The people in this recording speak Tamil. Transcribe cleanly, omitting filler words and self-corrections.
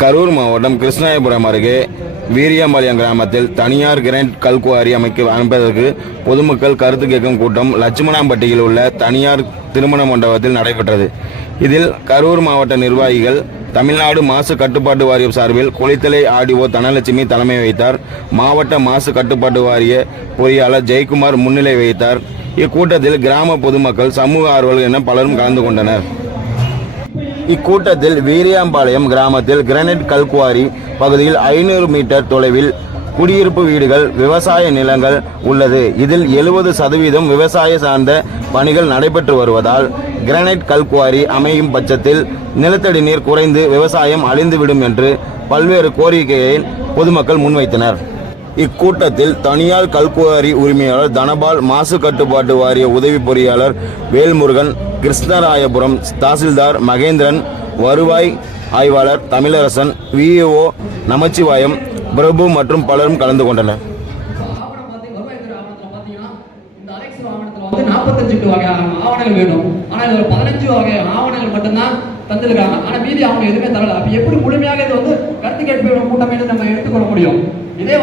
கரூர் மாவட்டம் கிருஷ்ணாயபுரம் அருகே வீரியம்பாளையம் கிராமத்தில் தனியார் கிரானைட் கல்குவாரி அமைப்பதற்கு பொதுமக்கள் கருத்து கேட்கும் கூட்டம் லட்சுமணாம்பட்டியில் உள்ள தனியார் திருமண மண்டபத்தில் நடைபெற்றது. இதில் கரூர் மாவட்ட நிர்வாகிகள், தமிழ்நாடு மாசு கட்டுப்பாட்டு வாரியம் சார்பில் குளித்தலை ஆடிஓ தனலட்சுமி தலைமை வைத்தார். மாவட்ட மாசு கட்டுப்பாட்டு வாரிய பொறியாளர் ஜெயக்குமார் முன்னிலை வைத்தார். இக்கூட்டத்தில் கிராம பொதுமக்கள், சமூக ஆர்வலர்கள் என பலரும் கலந்து கொண்டனர். இக்கூட்டத்தில் வீரியம்பாளையம் கிராமத்தில் கிரானைட் கல்குவாரி பகுதியில் 500 மீட்டர் தொலைவில் குடியிருப்பு வீடுகள், விவசாய நிலங்கள் உள்ளது. இதில் 70% விவசாய சார்ந்த பணிகள் நடைபெற்று வருவதால் கிரானைட் கல்குவாரி அமையும் பட்சத்தில் நிலத்தடி நீர் குறைந்து விவசாயம் அழிந்துவிடும் என்று பல்வேறு கோரிக்கையை பொதுமக்கள் முன்வைத்தனர். இக்கூட்டத்தில் தனியார் கல்குவாரி உரிமையாளர் தனபால், மாசு கட்டுப்பாட்டு வாரிய உதவி பொறியாளர் வேல்முருகன், கிருஷ்ணராயபுரம் தாசில்தார் மகேந்திரன், வருவாய் ஆய்வாளர் தமிழரசன், விஏஓ நமச்சிவாயம், பிரபு மற்றும் பலரும் கலந்து கொண்டனர். 48 வகையான ஆவணங்கள் வேணும். ஆனால் இது 15 வகை ஆவணங்கள் மட்டும்தான் தந்திருக்காங்க. ஆனால் மீதி அவங்க எதுவுமே தரல. அப்ப எப்படி முழுமையாக இது கருத்து கேட்பு கூட்டம் என்று நம்ம எடுத்துக்கொள்ள முடியும்? இதே